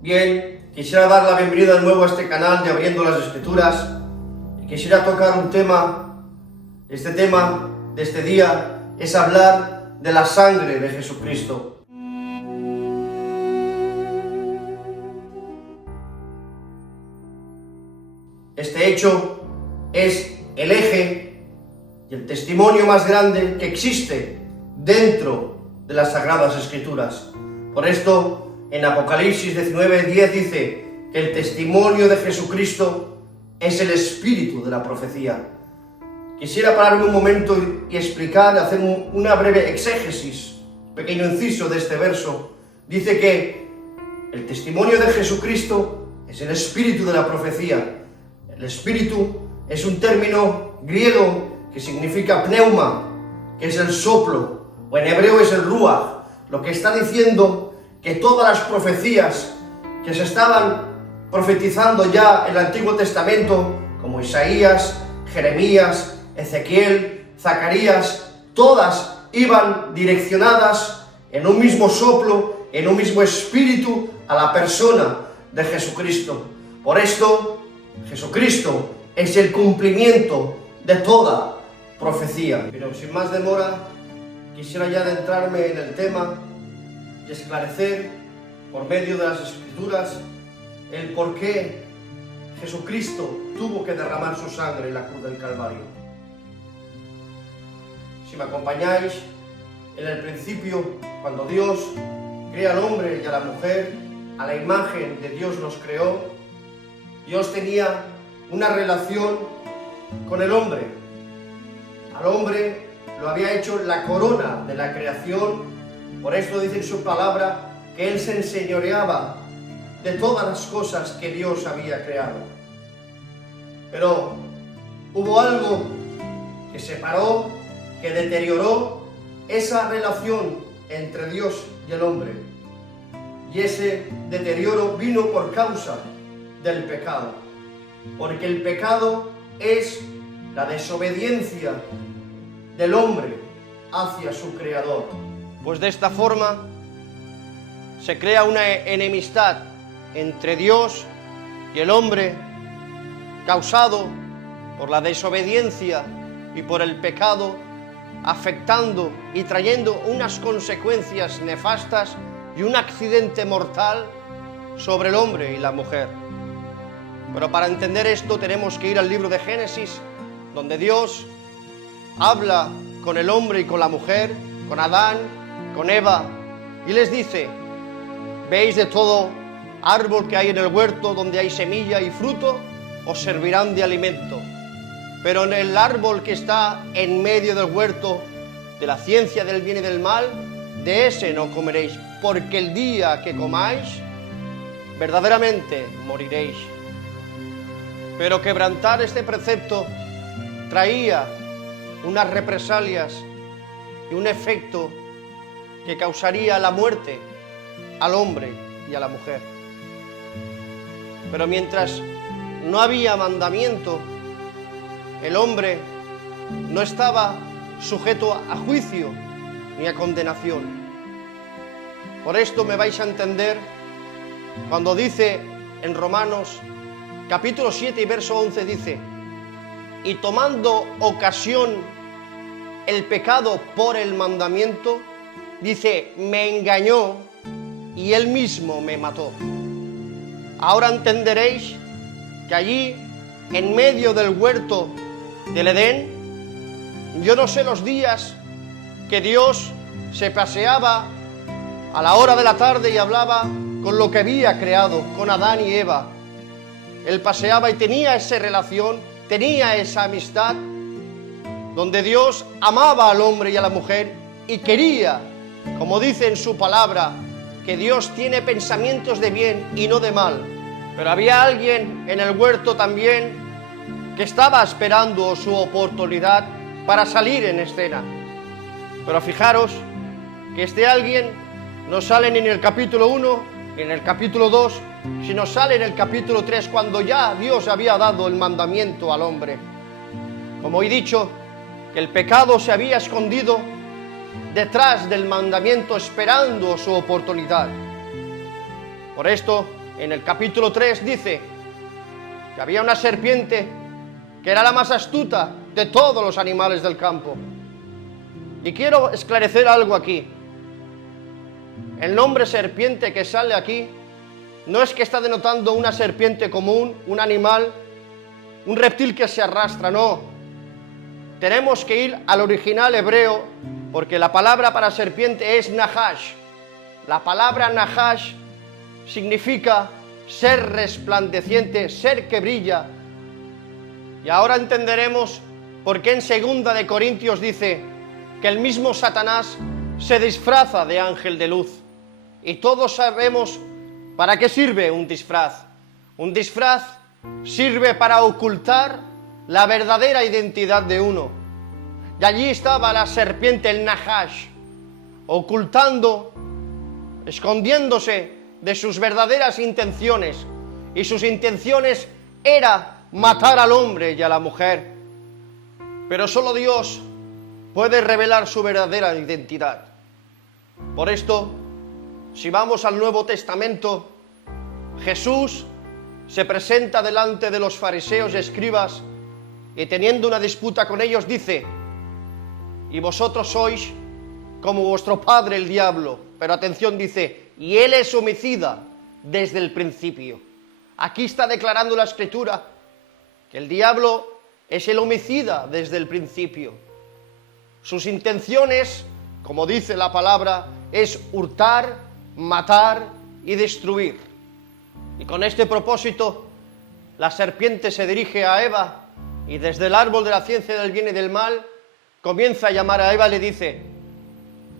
Bien, quisiera dar la bienvenida de nuevo a este canal de Abriendo las Escrituras y quisiera tocar un tema. Este tema de este día es hablar de la sangre de Jesucristo. Este hecho es el eje y el testimonio más grande que existe dentro de las Sagradas Escrituras. Por esto, en Apocalipsis 19:10 dice que el testimonio de Jesucristo es el espíritu de la profecía. Quisiera pararme un momento y explicar, hacer una breve exégesis, pequeño inciso de este verso. Dice que el testimonio de Jesucristo es el espíritu de la profecía. El espíritu es un término griego que significa pneuma, que es el soplo, o en hebreo es el ruach. Lo que está diciendo que todas las profecías que se estaban profetizando ya en el Antiguo Testamento, como Isaías, Jeremías, Ezequiel, Zacarías, todas iban direccionadas en un mismo soplo, en un mismo espíritu a la persona de Jesucristo. Por esto, Jesucristo es el cumplimiento de toda profecía. Pero sin más demora, quisiera ya adentrarme en el tema y esclarecer por medio de las Escrituras el por qué Jesucristo tuvo que derramar su sangre en la cruz del Calvario. Si me acompañáis, en el principio, cuando Dios crea al hombre y a la mujer, a la imagen de Dios los creó, Dios tenía una relación con el hombre. Al hombre lo había hecho la corona de la creación. Por esto dice en su palabra que Él se enseñoreaba de todas las cosas que Dios había creado. Pero hubo algo que separó, que deterioró esa relación entre Dios y el hombre. Y ese deterioro vino por causa del pecado. Porque el pecado es la desobediencia del hombre hacia su Creador. Pues de esta forma se crea una enemistad entre Dios y el hombre, causado por la desobediencia y por el pecado, afectando y trayendo unas consecuencias nefastas y un accidente mortal sobre el hombre y la mujer. Pero para entender esto tenemos que ir al libro de Génesis, donde Dios habla con el hombre y con la mujer, con Adán, con Eva, y les dice: ¿veis de todo árbol que hay en el huerto donde hay semilla y fruto? Os servirán de alimento. Pero en el árbol que está en medio del huerto, de la ciencia del bien y del mal, de ese no comeréis, porque el día que comáis, verdaderamente moriréis. Pero quebrantar este precepto traía unas represalias y un efecto que causaría la muerte al hombre y a la mujer. Pero mientras no había mandamiento, el hombre no estaba sujeto a juicio ni a condenación. Por esto me vais a entender cuando dice en Romanos capítulo 7 y verso 11, dice: y tomando ocasión el pecado por el mandamiento, dice, me engañó y él mismo me mató. Ahora entenderéis que allí, en medio del huerto del Edén, yo no sé los días que Dios se paseaba a la hora de la tarde y hablaba con lo que había creado, con Adán y Eva. Él paseaba y tenía esa relación, tenía esa amistad, donde Dios amaba al hombre y a la mujer y quería, como dice en su palabra, que Dios tiene pensamientos de bien y no de mal. Pero había alguien en el huerto también que estaba esperando su oportunidad para salir en escena. Pero fijaros que este alguien no sale ni en el capítulo 1, ni en el capítulo 2, sino sale en el capítulo 3, cuando ya Dios había dado el mandamiento al hombre. Como he dicho, que el pecado se había escondido detrás del mandamiento esperando su oportunidad. Por esto, en el capítulo 3 dice que había una serpiente que era la más astuta de todos los animales del campo. Y quiero esclarecer algo aquí. El nombre serpiente que sale aquí no es que está denotando una serpiente común, un animal, un reptil que se arrastra, no. Tenemos que ir al original hebreo, porque la palabra para serpiente es nahash. La palabra nahash significa ser resplandeciente, ser que brilla. Y ahora entenderemos por qué en 2 de Corintios dice que el mismo Satanás se disfraza de ángel de luz. Y todos sabemos para qué sirve un disfraz. Un disfraz sirve para ocultar la verdadera identidad de uno. Y allí estaba la serpiente, el nahash, ocultando, escondiéndose de sus verdaderas intenciones. Y sus intenciones era matar al hombre y a la mujer. Pero solo Dios puede revelar su verdadera identidad. Por esto, si vamos al Nuevo Testamento, Jesús se presenta delante de los fariseos y escribas y teniendo una disputa con ellos dice: y vosotros sois como vuestro padre el diablo. Pero atención, dice, y él es homicida desde el principio. Aquí está declarando la Escritura que el diablo es el homicida desde el principio. Sus intenciones, como dice la palabra, es hurtar, matar y destruir. Y con este propósito, la serpiente se dirige a Eva y desde el árbol de la ciencia del bien y del mal comienza a llamar a Eva y le dice: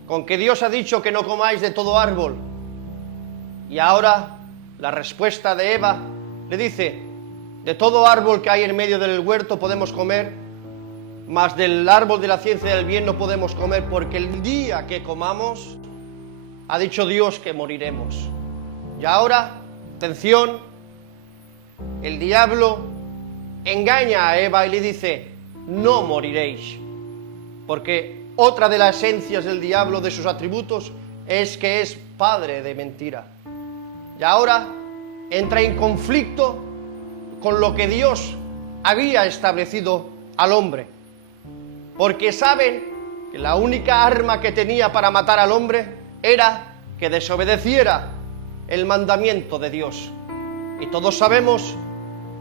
con que Dios ha dicho que no comáis de todo árbol. Y ahora la respuesta de Eva le dice: de todo árbol que hay en medio del huerto podemos comer, mas del árbol de la ciencia del bien no podemos comer, porque el día que comamos, ha dicho Dios que moriremos. Y ahora, atención, el diablo engaña a Eva y le dice: no moriréis, porque otra de las esencias del diablo, de sus atributos, es que es padre de mentira. Y ahora entra en conflicto con lo que Dios había establecido al hombre, porque saben que la única arma que tenía para matar al hombre era que desobedeciera el mandamiento de Dios. Y todos sabemos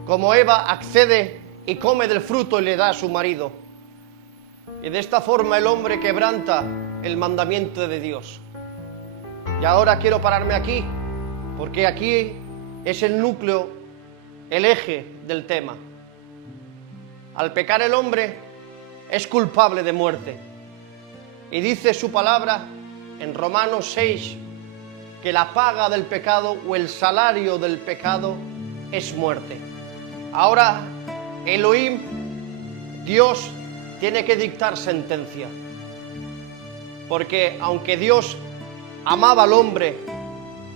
cómo Eva accede y come del fruto y le da a su marido. Y de esta forma el hombre quebranta el mandamiento de Dios. Y ahora quiero pararme aquí, porque aquí es el núcleo, el eje del tema. Al pecar el hombre es culpable de muerte. Y dice su palabra en Romanos 6 que la paga del pecado o el salario del pecado es muerte. Ahora Elohim, Dios, tiene que dictar sentencia. Porque aunque Dios amaba al hombre,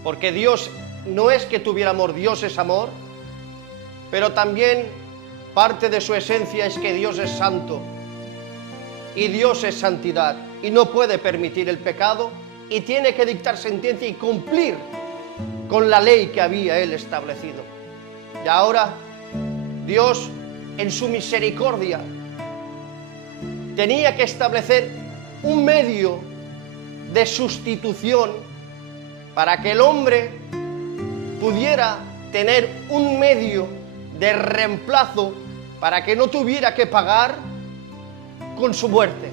porque Dios no es que tuviera amor, Dios es amor, pero también parte de su esencia es que Dios es santo y Dios es santidad y no puede permitir el pecado y tiene que dictar sentencia y cumplir con la ley que había Él establecido. Y ahora Dios, en su misericordia, tenía que establecer un medio de sustitución para que el hombre pudiera tener un medio de reemplazo para que no tuviera que pagar con su muerte.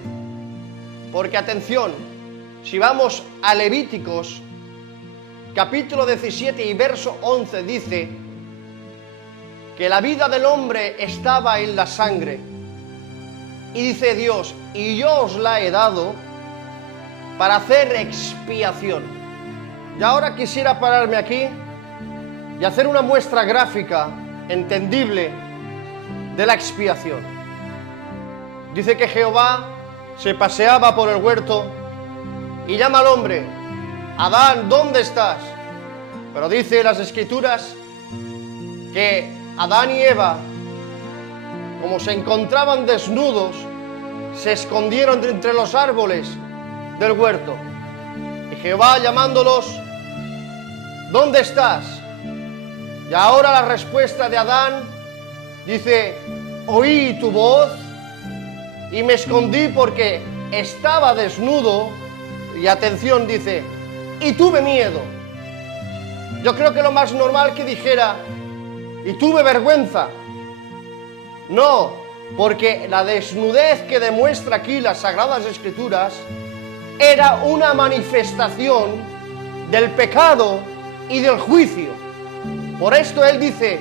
Porque atención, si vamos a Levíticos, capítulo 17 y verso 11 dice que la vida del hombre estaba en la sangre. Y dice Dios, y yo os la he dado para hacer expiación. Y ahora quisiera pararme aquí y hacer una muestra gráfica, entendible, de la expiación. Dice que Jehová se paseaba por el huerto y llama al hombre: Adán, ¿dónde estás? Pero dice las Escrituras que Adán y Eva, como se encontraban desnudos, se escondieron de entre los árboles del huerto. Y Jehová llamándolos: ¿dónde estás? Y ahora la respuesta de Adán dice, oí tu voz y me escondí porque estaba desnudo. Y atención, dice, y tuve miedo. Yo creo que lo más normal que dijera, y tuve vergüenza. No, porque la desnudez que demuestra aquí las Sagradas Escrituras era una manifestación del pecado y del juicio. Por esto él dice,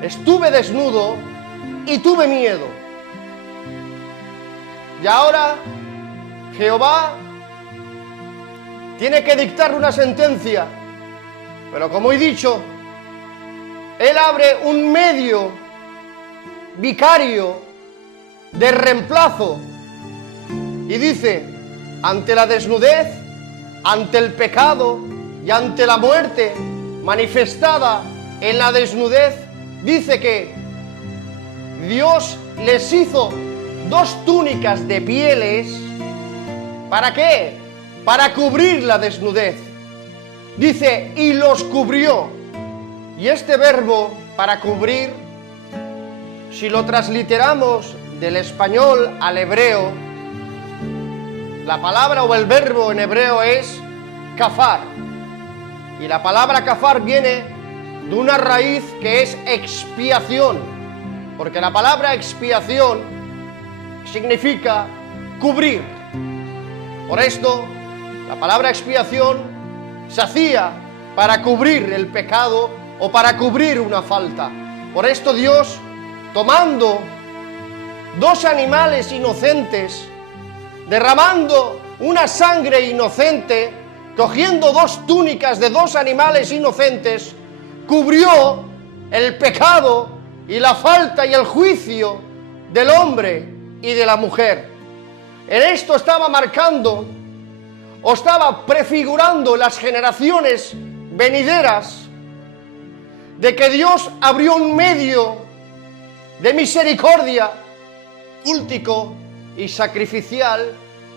estuve desnudo y tuve miedo. Y ahora Jehová tiene que dictar una sentencia, pero como he dicho, él abre un medio vicario de reemplazo y dice, ante la desnudez, ante el pecado y ante la muerte manifestada en la desnudez, dice que Dios les hizo 2 túnicas de pieles. ¿Para qué? Para cubrir la desnudez. Dice, y los cubrió. Y este verbo, para cubrir, si lo transliteramos del español al hebreo, la palabra o el verbo en hebreo es kafar. Y la palabra kafar viene de una raíz que es expiación, porque la palabra expiación significa cubrir. Por esto, la palabra expiación se hacía para cubrir el pecado o para cubrir una falta. Por esto Dios, tomando 2 animales inocentes, derramando una sangre inocente, cogiendo 2 túnicas de 2 animales inocentes, cubrió el pecado y la falta y el juicio del hombre y de la mujer. En esto estaba marcando o estaba prefigurando las generaciones venideras de que Dios abrió un medio de misericordia cultico y sacrificial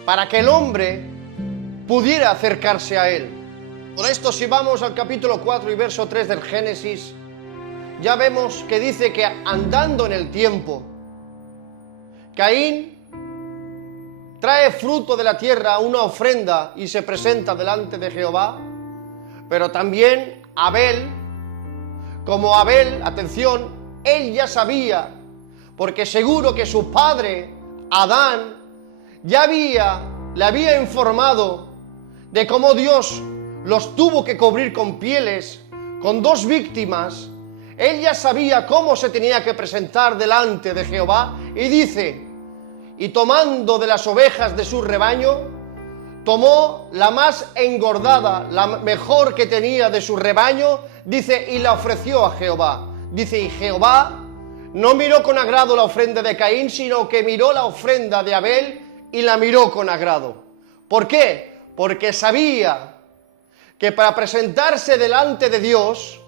para que el hombre pudiera acercarse a él. Por esto, si vamos al capítulo 4 y verso 3 del Génesis, ya vemos que dice que andando en el tiempo, Caín trae fruto de la tierra, una ofrenda, y se presenta delante de Jehová, pero también Abel, como Abel, atención, él ya sabía, porque seguro que su padre, Adán, ya le había informado de cómo Dios los tuvo que cubrir con pieles, con 2 víctimas. Él ya sabía cómo se tenía que presentar delante de Jehová, y dice, y tomando de las ovejas de su rebaño, tomó la más engordada, la mejor que tenía de su rebaño, dice, y la ofreció a Jehová. Dice, y Jehová no miró con agrado la ofrenda de Caín, sino que miró la ofrenda de Abel y la miró con agrado. ¿Por qué? Porque sabía que para presentarse delante de Dios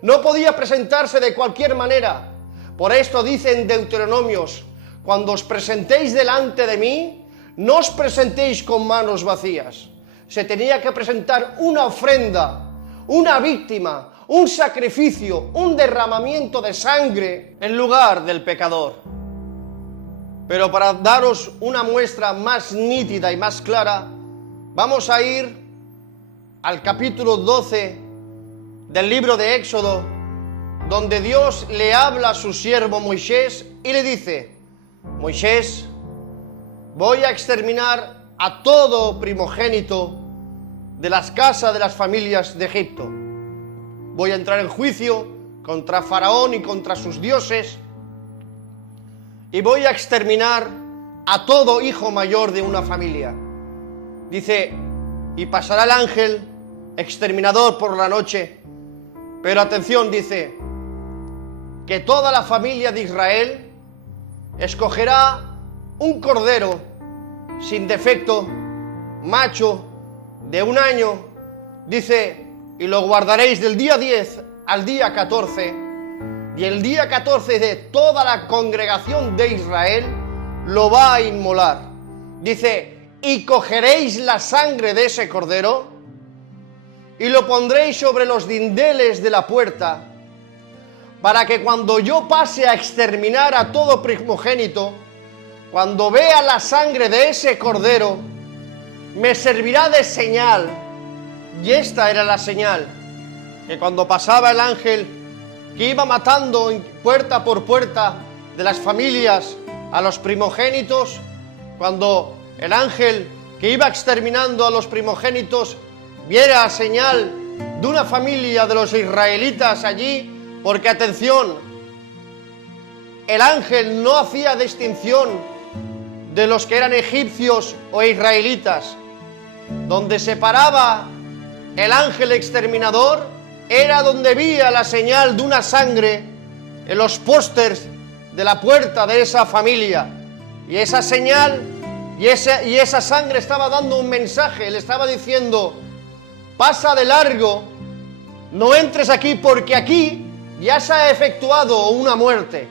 no podía presentarse de cualquier manera. Por esto dice en Deuteronomios, cuando os presentéis delante de mí, no os presentéis con manos vacías. Se tenía que presentar una ofrenda, una víctima, un sacrificio, un derramamiento de sangre en lugar del pecador. Pero para daros una muestra más nítida y más clara, vamos a ir al capítulo 12 del libro de Éxodo, donde Dios le habla a su siervo Moisés y le dice, Moisés, voy a exterminar a todo primogénito de las casas de las familias de Egipto. Voy a entrar en juicio contra Faraón y contra sus dioses, y voy a exterminar a todo hijo mayor de una familia. Dice, y pasará el ángel exterminador por la noche, pero atención, dice, que toda la familia de Israel escogerá un cordero sin defecto, macho, de 1 año, dice, y lo guardaréis del día 10 al día 14, y el día 14 de toda la congregación de Israel lo va a inmolar. Dice, y cogeréis la sangre de ese cordero y lo pondréis sobre los dinteles de la puerta, para que cuando yo pase a exterminar a todo primogénito, cuando vea la sangre de ese cordero, me servirá de señal. Y esta era la señal, que cuando pasaba el ángel que iba matando puerta por puerta de las familias a los primogénitos, cuando el ángel que iba exterminando a los primogénitos viera la señal de una familia de los israelitas allí, porque atención, el ángel no hacía distinción de los que eran egipcios o israelitas. Donde se paraba el ángel exterminador era donde veía la señal de una sangre en los pósters de la puerta de esa familia. Y esa señal y esa sangre estaba dando un mensaje, le estaba diciendo: pasa de largo, no entres aquí, porque aquí ya se ha efectuado una muerte.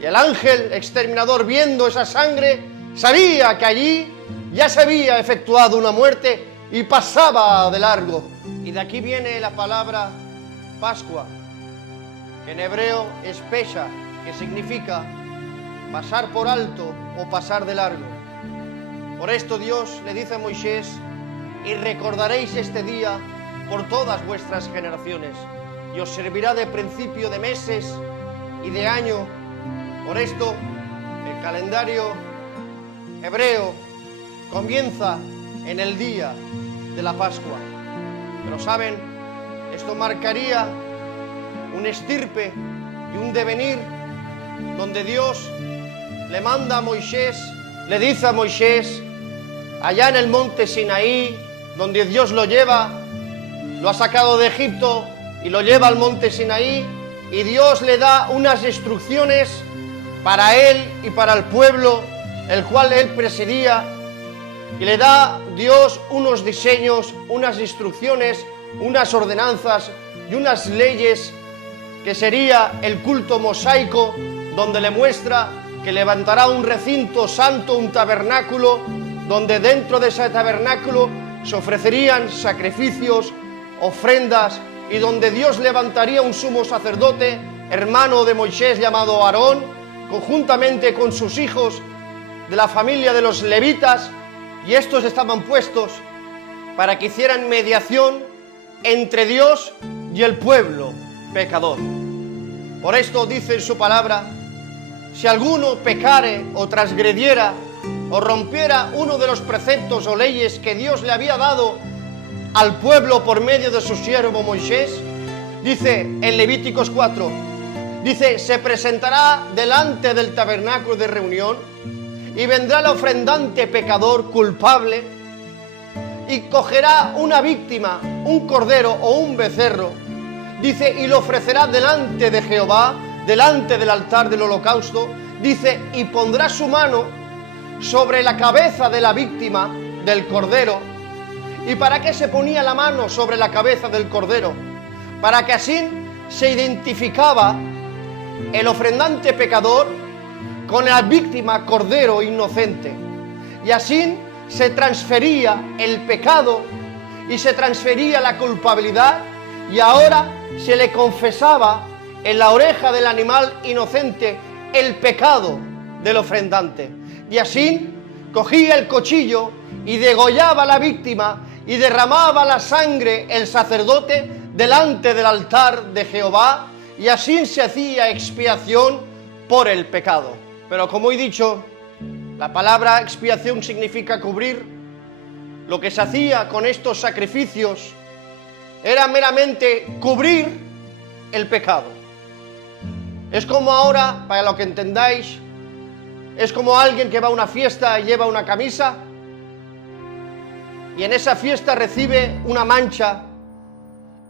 Y el ángel exterminador, viendo esa sangre, sabía que allí ya se había efectuado una muerte y pasaba de largo. Y de aquí viene la palabra Pascua, que en hebreo es Pesha, que significa pasar por alto o pasar de largo. Por esto Dios le dice a Moisés: y recordaréis este día por todas vuestras generaciones, y os servirá de principio de meses y de año. Por esto el calendario hebreo comienza en el día de la Pascua. Pero saben, esto marcaría un estirpe y un devenir donde Dios le manda a Moisés, le dice a Moisés, allá en el monte Sinaí, donde Dios lo lleva, lo ha sacado de Egipto y lo lleva al monte Sinaí, y Dios le da unas instrucciones para él y para el pueblo, el cual él presidía, y le da Dios unos diseños, unas instrucciones, unas ordenanzas y unas leyes, que sería el culto mosaico, donde le muestra que levantará un recinto santo, un tabernáculo, donde dentro de ese tabernáculo se ofrecerían sacrificios, ofrendas, y donde Dios levantaría un sumo sacerdote, hermano de Moisés, llamado Aarón, conjuntamente con sus hijos de la familia de los levitas, y estos estaban puestos para que hicieran mediación entre Dios y el pueblo pecador. Por esto dice en su palabra: si alguno pecare o transgrediera o rompiera uno de los preceptos o leyes que Dios le había dado al pueblo por medio de su siervo Moisés, dice en Levíticos 4, dice: se presentará delante del tabernáculo de reunión, y vendrá el ofrendante pecador culpable, y cogerá una víctima, un cordero o un becerro, dice, y lo ofrecerá delante de Jehová, delante del altar del holocausto, dice, y pondrá su mano sobre la cabeza de la víctima del cordero. ¿Y para qué se ponía la mano sobre la cabeza del cordero? Para que así se identificaba el ofrendante pecador con la víctima cordero inocente, y así se transfería el pecado y se transfería la culpabilidad, y ahora se le confesaba en la oreja del animal inocente el pecado del ofrendante. Y así cogía el cuchillo y degollaba a la víctima y derramaba la sangre el sacerdote delante del altar de Jehová, y así se hacía expiación por el pecado. Pero como he dicho, la palabra expiación significa cubrir. Lo que se hacía con estos sacrificios era meramente cubrir el pecado. Es como ahora, para lo que entendáis, es como alguien que va a una fiesta y lleva una camisa, y en esa fiesta recibe una mancha,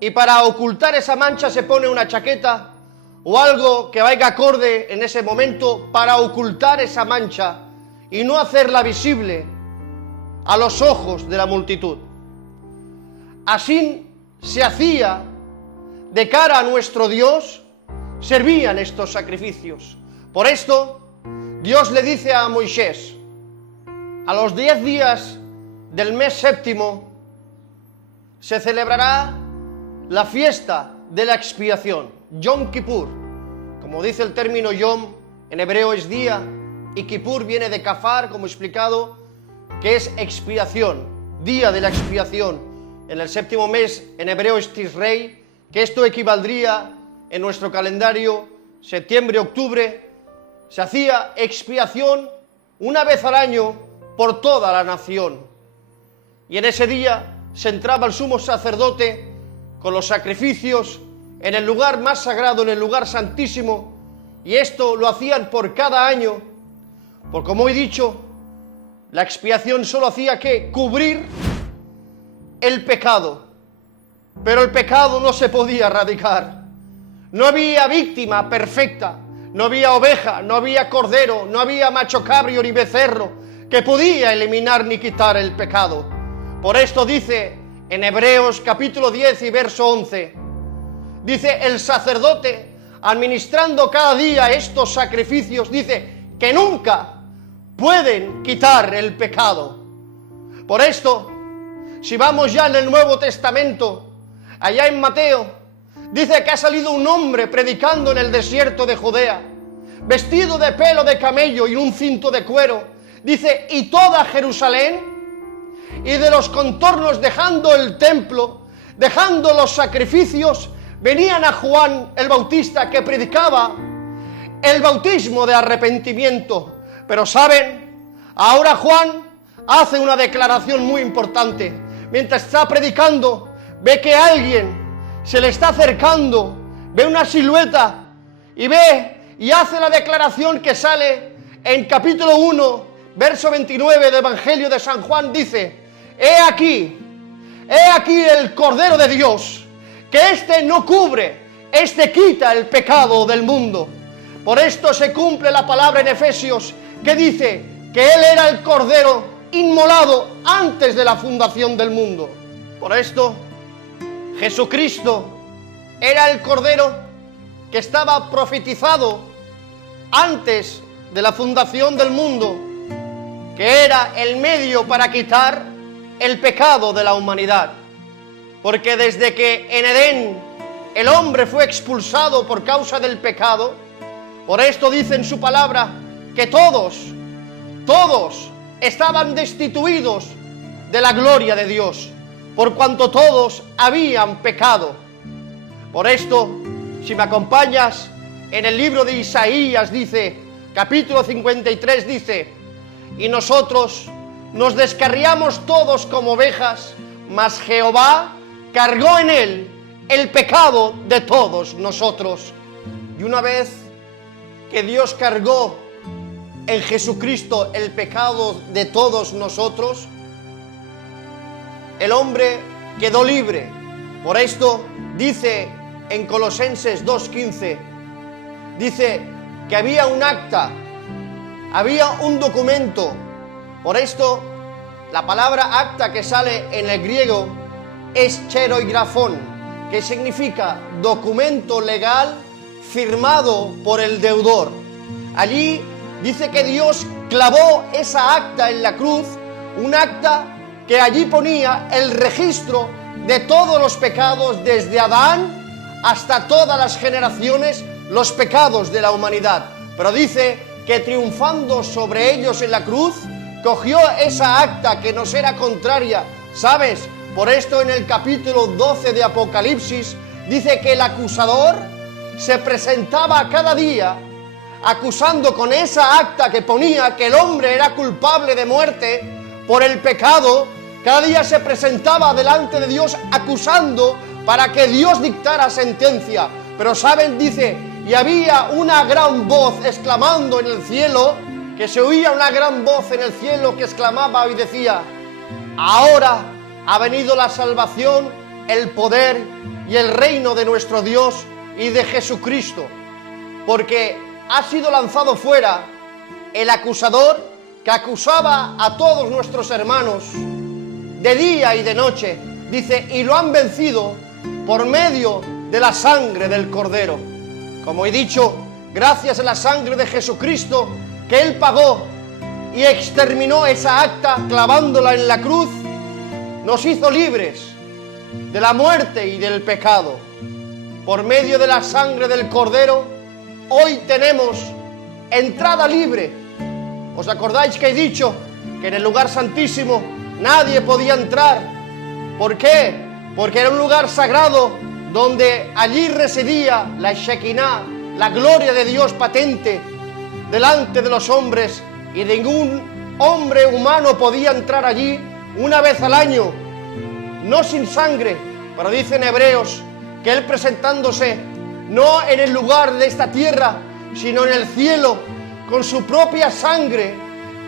y para ocultar esa mancha se pone una chaqueta o algo que vaya acorde en ese momento para ocultar esa mancha y no hacerla visible a los ojos de la multitud. Así se hacía de cara a nuestro Dios, servían estos sacrificios. Por esto Dios le dice a Moisés: a los 10 días del mes séptimo se celebrará la fiesta de la expiación, Yom Kippur. Como dice el término Yom, en hebreo es día, y Kippur viene de kafar, como he explicado, que es expiación, día de la expiación. En el séptimo mes, en hebreo es Tisrei, que esto equivaldría en nuestro calendario septiembre-octubre. Se hacía expiación una vez al año por toda la nación. Y en ese día se entraba el sumo sacerdote con los sacrificios en el lugar más sagrado, en el lugar santísimo, y esto lo hacían por cada año, porque como he dicho, la expiación solo hacía que cubrir el pecado, pero el pecado no se podía erradicar. No había víctima perfecta, no había oveja, no había cordero, no había macho cabrio ni becerro que podía eliminar ni quitar el pecado. Por esto dice en Hebreos capítulo 10 y verso 11, dice, el sacerdote administrando cada día estos sacrificios, dice que nunca pueden quitar el pecado. Por esto, si vamos ya en el Nuevo Testamento, allá en Mateo, dice que ha salido un hombre predicando en el desierto de Judea, vestido de pelo de camello y un cinto de cuero, dice, y toda Jerusalén, y de los contornos dejando el templo, dejando los sacrificios, venían a Juan el Bautista que predicaba el bautismo de arrepentimiento. Pero ¿saben? Ahora Juan hace una declaración muy importante. Mientras está predicando, ve que alguien se le está acercando, ve una silueta y ve y hace la declaración que sale en capítulo 1, verso 29 del Evangelio de San Juan, dice, he aquí el Cordero de Dios, que este no cubre, este quita el pecado del mundo. Por esto se cumple la palabra en Efesios, que dice que Él era el Cordero inmolado antes de la fundación del mundo. Por esto, Jesucristo era el Cordero que estaba profetizado antes de la fundación del mundo, que era el medio para quitar el pecado de la humanidad. Porque desde que en Edén el hombre fue expulsado por causa del pecado, por esto dice en su palabra que todos estaban destituidos de la gloria de Dios, por cuanto todos habían pecado. Por esto, si me acompañas, en el libro de Isaías dice, capítulo 53 dice, y nosotros nos descarriamos todos como ovejas, mas Jehová cargó en él el pecado de todos nosotros. Y una vez que Dios cargó en Jesucristo el pecado de todos nosotros, el hombre quedó libre. Por esto dice en Colosenses 2:15, dice que había un acta, había un documento. Por esto la palabra acta que sale en el griego es cheroigrafón, que significa documento legal firmado por el deudor. Allí dice que Dios clavó esa acta en la cruz, un acta que allí ponía el registro de todos los pecados desde Adán hasta todas las generaciones, los pecados de la humanidad. Pero dice que triunfando sobre ellos en la cruz, cogió esa acta que nos era contraria, ¿sabes? Por esto en el capítulo 12 de Apocalipsis dice que el acusador se presentaba cada día acusando con esa acta que ponía que el hombre era culpable de muerte por el pecado. Cada día se presentaba delante de Dios acusando para que Dios dictara sentencia. Pero ¿saben? Dice, y había una gran voz exclamando en el cielo, que se oía una gran voz en el cielo que exclamaba y decía, ahora ha venido la salvación, el poder y el reino de nuestro Dios y de Jesucristo, porque ha sido lanzado fuera el acusador que acusaba a todos nuestros hermanos de día y de noche. Dice, y lo han vencido por medio de la sangre del Cordero. Como he dicho, gracias a la sangre de Jesucristo que Él pagó y exterminó esa acta clavándola en la cruz, nos hizo libres. de la muerte y del pecado. Por medio de la sangre del Cordero, hoy tenemos entrada libre. ¿Os acordáis que he dicho que en el lugar santísimo nadie podía entrar? ¿Por qué? Porque era un lugar sagrado donde allí residía la Shekinah, la gloria de Dios patente delante de los hombres, y ningún hombre humano podía entrar allí una vez al año, no sin sangre, pero dicen Hebreos que Él presentándose no en el lugar de esta tierra, sino en el cielo, con su propia sangre.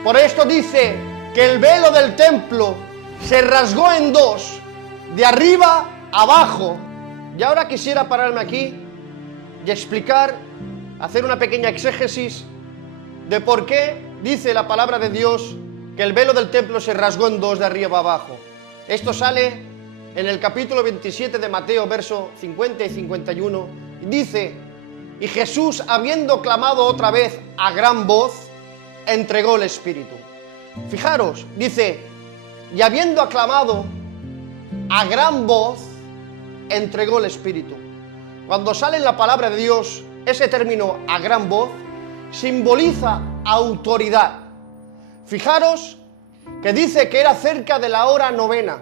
Por esto dice que el velo del templo se rasgó en dos, de arriba abajo. Y ahora quisiera pararme aquí y explicar, hacer una pequeña exégesis de por qué dice la palabra de Dios que el velo del templo se rasgó en dos, de arriba abajo. Esto sale en el capítulo 27 de Mateo, verso 50 y 51, y dice: y Jesús, habiendo clamado otra vez a gran voz, entregó el Espíritu. Fijaros, dice, y habiendo aclamado a gran voz, entregó el Espíritu. Cuando sale en la palabra de Dios ese término a gran voz, simboliza autoridad. Fijaros que dice que era cerca de la hora novena.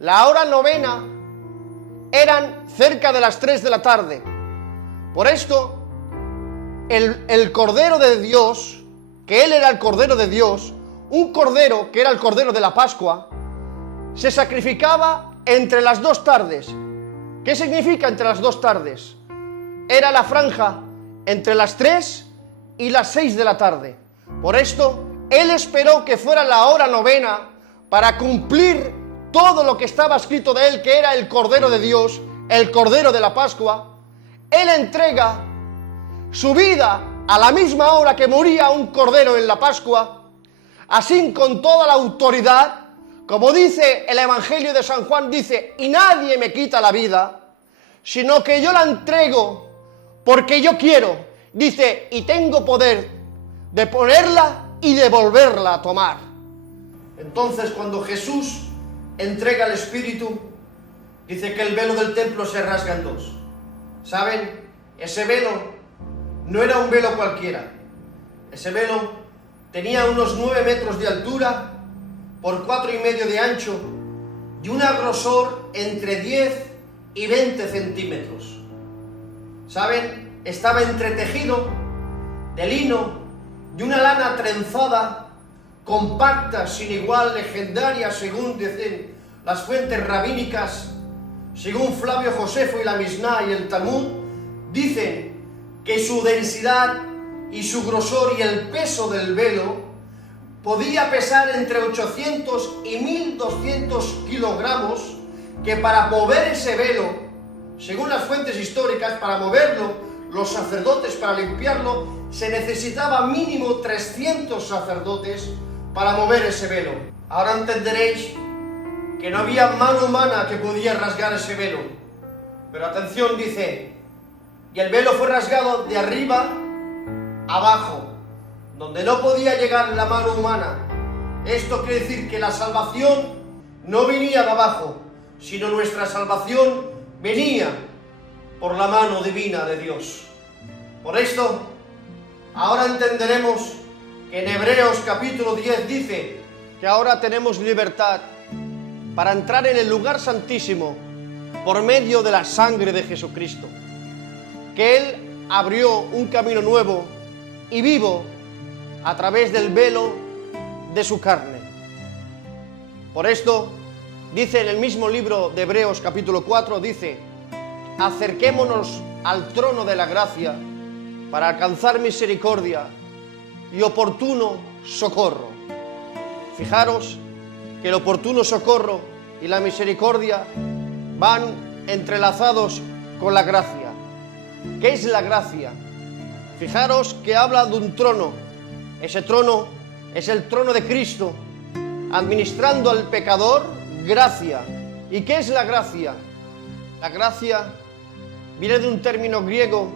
La hora novena eran cerca de las 3 de la tarde. Por esto, el Cordero de Dios, que Él era el Cordero de Dios, un Cordero que era el Cordero de la Pascua, se sacrificaba entre las 2 tardes. ¿Qué significa entre las 2 tardes? Era la franja entre las 3 y las 6 de la tarde. Por esto, Él esperó que fuera la hora novena para cumplir todo lo que estaba escrito de Él, que era el Cordero de Dios, el Cordero de la Pascua. Él entrega su vida a la misma hora que moría un cordero en la Pascua, así con toda la autoridad, como dice el Evangelio de San Juan, dice, y nadie me quita la vida, sino que yo la entrego porque yo quiero, dice, y tengo poder de ponerla y de volverla a tomar. Entonces, cuando Jesús entrega el Espíritu, dice que el velo del templo se rasga en dos. ¿Saben? Ese velo no era un velo cualquiera. Ese velo tenía unos 9 metros de altura por 4,5 de ancho y un grosor entre 10 y 20 centímetros. ¿Saben? Estaba entretejido de lino y una lana trenzada, compacta, sin igual, legendaria, según dicen las fuentes rabínicas. Según Flavio Josefo y la Misná y el Talmud, dicen que su densidad y su grosor y el peso del velo podía pesar entre 800 y 1200 kilogramos, que para mover ese velo, según las fuentes históricas, para moverlo, los sacerdotes, para limpiarlo, se necesitaba mínimo 300 sacerdotes para mover ese velo. Ahora entenderéis que no había mano humana que podía rasgar ese velo. Pero atención, dice, y el velo fue rasgado de arriba abajo, donde no podía llegar la mano humana. Esto quiere decir que la salvación no venía de abajo, sino nuestra salvación venía por la mano divina de Dios. Por esto, ahora entenderemos que en Hebreos capítulo 10 dice que ahora tenemos libertad para entrar en el lugar santísimo por medio de la sangre de Jesucristo, que Él abrió un camino nuevo y vivo a través del velo de su carne. Por esto, dice en el mismo libro de Hebreos capítulo 4, dice, acerquémonos al trono de la gracia para alcanzar misericordia y oportuno socorro. Fijaros que el oportuno socorro y la misericordia van entrelazados con la gracia. ¿Qué es la gracia? Fijaros que habla de un trono. Ese trono es el trono de Cristo, administrando al pecador gracia. ¿Y qué es la gracia? La gracia viene de un término griego,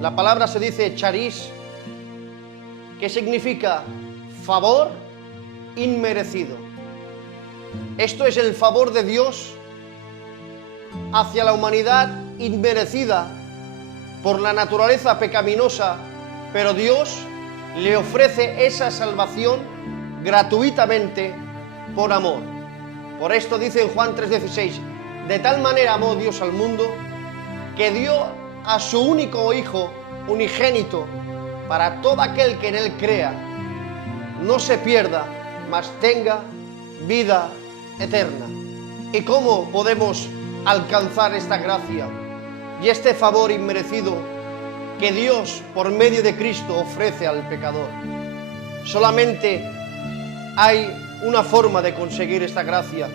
la palabra se dice charis, que significa favor inmerecido. Esto es el favor de Dios hacia la humanidad inmerecida por la naturaleza pecaminosa, pero Dios le ofrece esa salvación gratuitamente por amor. Por esto dice en Juan 3:16, de tal manera amó Dios al mundo que dio a su único Hijo unigénito para todo aquel que en Él crea, no se pierda, mas tenga vida eterna. ¿Y cómo podemos alcanzar esta gracia y este favor inmerecido que Dios por medio de Cristo ofrece al pecador? Solamente hay una forma de conseguir esta gracia,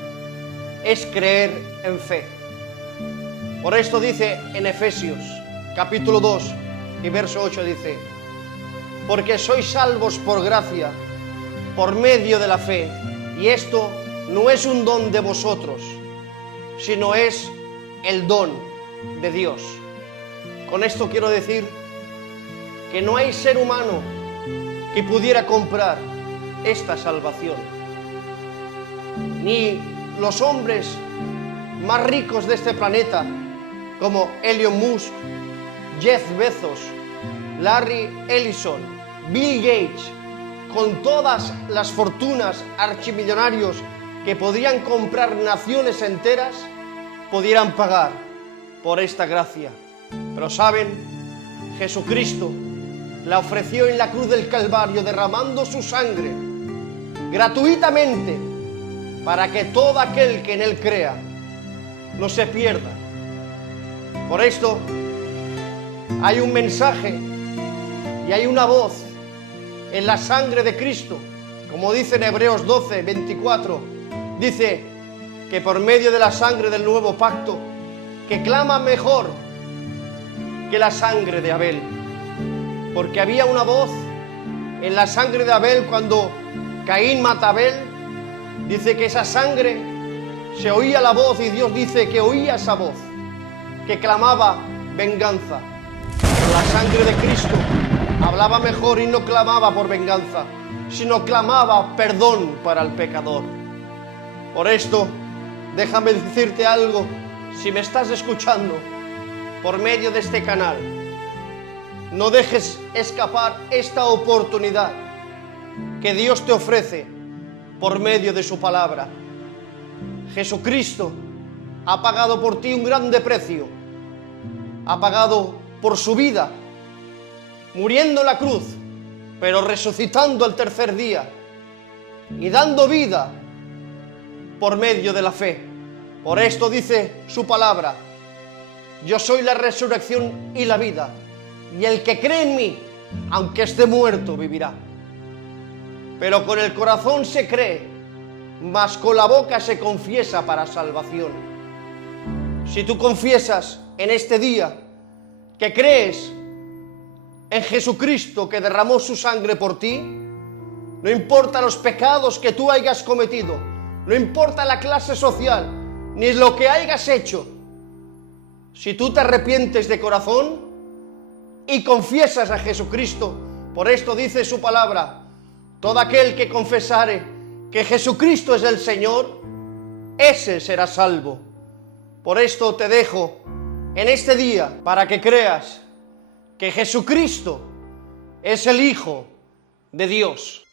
es creer en fe. Por esto dice en Efesios capítulo 2 y verso 8, dice, porque sois salvos por gracia, por medio de la fe, y esto no es un don de vosotros, sino es el don de Dios. Con esto quiero decir que no hay ser humano que pudiera comprar esta salvación. Ni los hombres más ricos de este planeta, como Elon Musk, Jeff Bezos, Larry Ellison, Bill Gates, con todas las fortunas archimillonarios que podrían comprar naciones enteras, pudieran pagar por esta gracia. Pero ¿saben? Jesucristo la ofreció en la cruz del Calvario, derramando su sangre gratuitamente para que todo aquel que en Él crea no se pierda. Por esto hay un mensaje y hay una voz en la sangre de Cristo, como dice en Hebreos 12:24, dice que por medio de la sangre del nuevo pacto, que clama mejor que la sangre de Abel, porque había una voz en la sangre de Abel cuando Caín mata a Abel, dice que esa sangre se oía la voz y Dios dice que oía esa voz, que clamaba venganza. Pero la sangre de Cristo hablaba mejor y no clamaba por venganza, sino clamaba perdón para el pecador. Por esto, déjame decirte algo, si me estás escuchando por medio de este canal, no dejes escapar esta oportunidad que Dios te ofrece por medio de su palabra. Jesucristo ha pagado por ti un grande precio, ha pagado por su vida, muriendo en la cruz, pero resucitando al tercer día y dando vida por medio de la fe. Por esto dice su palabra, yo soy la resurrección y la vida, y el que cree en mí, aunque esté muerto, vivirá. Pero con el corazón se cree, mas con la boca se confiesa para salvación. Si tú confiesas en este día que crees en Jesucristo que derramó su sangre por ti, no importa los pecados que tú hayas cometido, no importa la clase social, ni lo que hayas hecho, si tú te arrepientes de corazón y confiesas a Jesucristo, por esto dice su palabra, todo aquel que confesare que Jesucristo es el Señor, ese será salvo. Por esto te dejo en este día para que creas que Jesucristo es el Hijo de Dios.